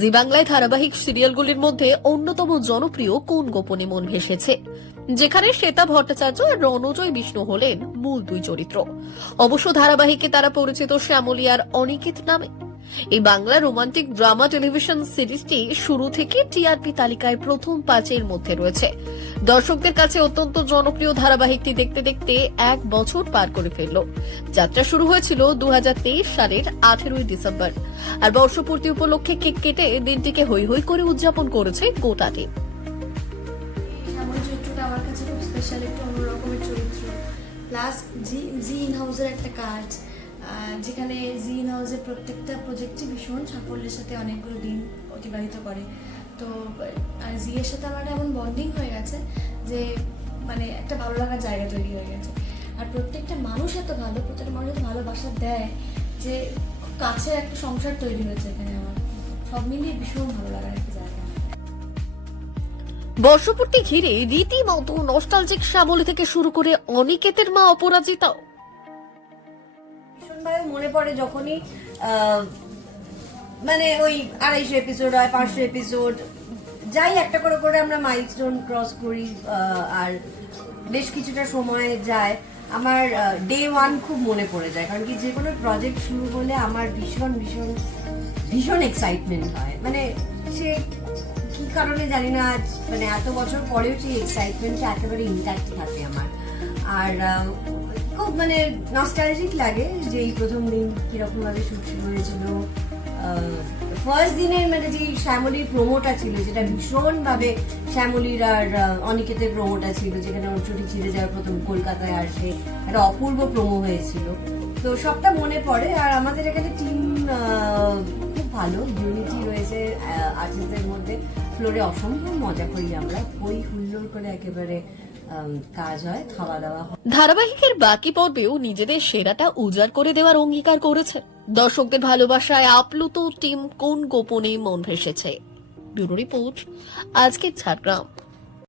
জি বাংলায় ধারাবাহিক সিরিয়ালগুলির মধ্যে অন্যতম জনপ্রিয় কোন গোপনে মন ভেসেছে? যেখানে শ্বেতা ভট্টাচার্য আর রণজয় বিষ্ণু হলেন মূল দুই চরিত্র। অবশ্য ধারাবাহিকে তারা পরিচিত শ্যামলিয়ার অনিকিত নামে। এই বাংলা রোমান্টিক ড্রামা টেলিভিশন সিরিজটি শুরু থেকে টিআরপি তালিকায় প্রথম পাঁচের মধ্যে রয়েছে। দর্শকদের কাছে অত্যন্ত জনপ্রিয় ধারাবাহিকটি দেখতে দেখতে এক বছর পার করে ফেলল। যাত্রা শুরু হয়েছিল দুহাজার তেইশ সালের আঠেরোই ডিসেম্বর। আর বর্ষপূর্তি উপলক্ষে কেক কেটে দিনটিকে হৈ হৈ করে উদযাপন করেছে গোটা টিম স্পেশাল একটু অন্যরকমের চরিত্র। প্লাস জি জি ইন হাউসের একটা কাজ। যেখানে জি ইন হাউসের প্রত্যেকটা প্রজেক্টই ভীষণ সাফল্যের সাথে অনেকগুলো দিন অতিবাহিত করে। তো, আর জি এর সাথে আমার এমন বন্ডিং হয়ে গেছে যে মানে একটা ভালো লাগার জায়গা তৈরি হয়ে গেছে। আর প্রত্যেকটা মানুষ এত ভালো, প্রত্যেকটা মানুষ ভালোবাসা দেয় যে, খুব কাছে একটা সংসার তৈরি হয়েছে এখানে আমার। সব মিলিয়ে ভীষণ ভালো লাগার একটা জায়গা। বর্ষপূর্তি ঘিরে রীতিমতো নস্টালজিক শ্যামলী থেকে শুরু করে অনিকেতের মা অপরাজিতাও ভীষণভাবে মনে পড়ে যখনই মানে ওই আড়াইশো এপিসোড হয়, পাঁচশো এপিসোড যাই একটা করে করে আমরা মাইলস্টোন ক্রস করি আর বেশ কিছুটা সময় যায়, আমার ডে ওয়ান খুব মনে পড়ে যায়। কারণ কি, যে কোনো প্রজেক্ট শুরু হলে আমার ভীষণ ভীষণ ভীষণ এক্সাইটমেন্ট হয়। মানে সে কি কারণে জানি না, আজ মানে এত বছর পরেও সেই এক্সাইটমেন্টটা একেবারে ইন্ট্যাক্ট থাকে আমার। আর খুব মানে নস্টালজিক লাগে যে এই প্রথম দিন কীরকম ভাবে শুট শুরু হয়েছিল। ফার্স্ট দিনের মানে যে শ্যামলির প্রোমোটা ছিল, যেটা ভীষণ ভাবে শ্যামলির আর অনিকেতের প্রোমোটা ছিল, যেখানে ওর ছুটি ছিঁড়ে যাওয়ার প্রথম কলকাতায় আসে, একটা অপূর্ব প্রোমো হয়েছিল। তো সবটা মনে পড়ে আর আমাদের এখানে টিম খুব ভালো ইউনিটি রয়েছে আর্টিস্টদের মধ্যে। ফ্লোরে অসম্ভব মজা করি আমরা, হই হুল্লোড় করে একেবারে ধারাবাহিকের বাকি পর্বেও নিজেদের সেরাটা উজাড় করে দেওয়ার অঙ্গীকার করেছে। দর্শকদের ভালোবাসায় আপ্লুত টিম কোন গোপনে মন ভেসেছে? ব্যুরো রিপোর্ট, আজকের ঝাড়গ্রাম।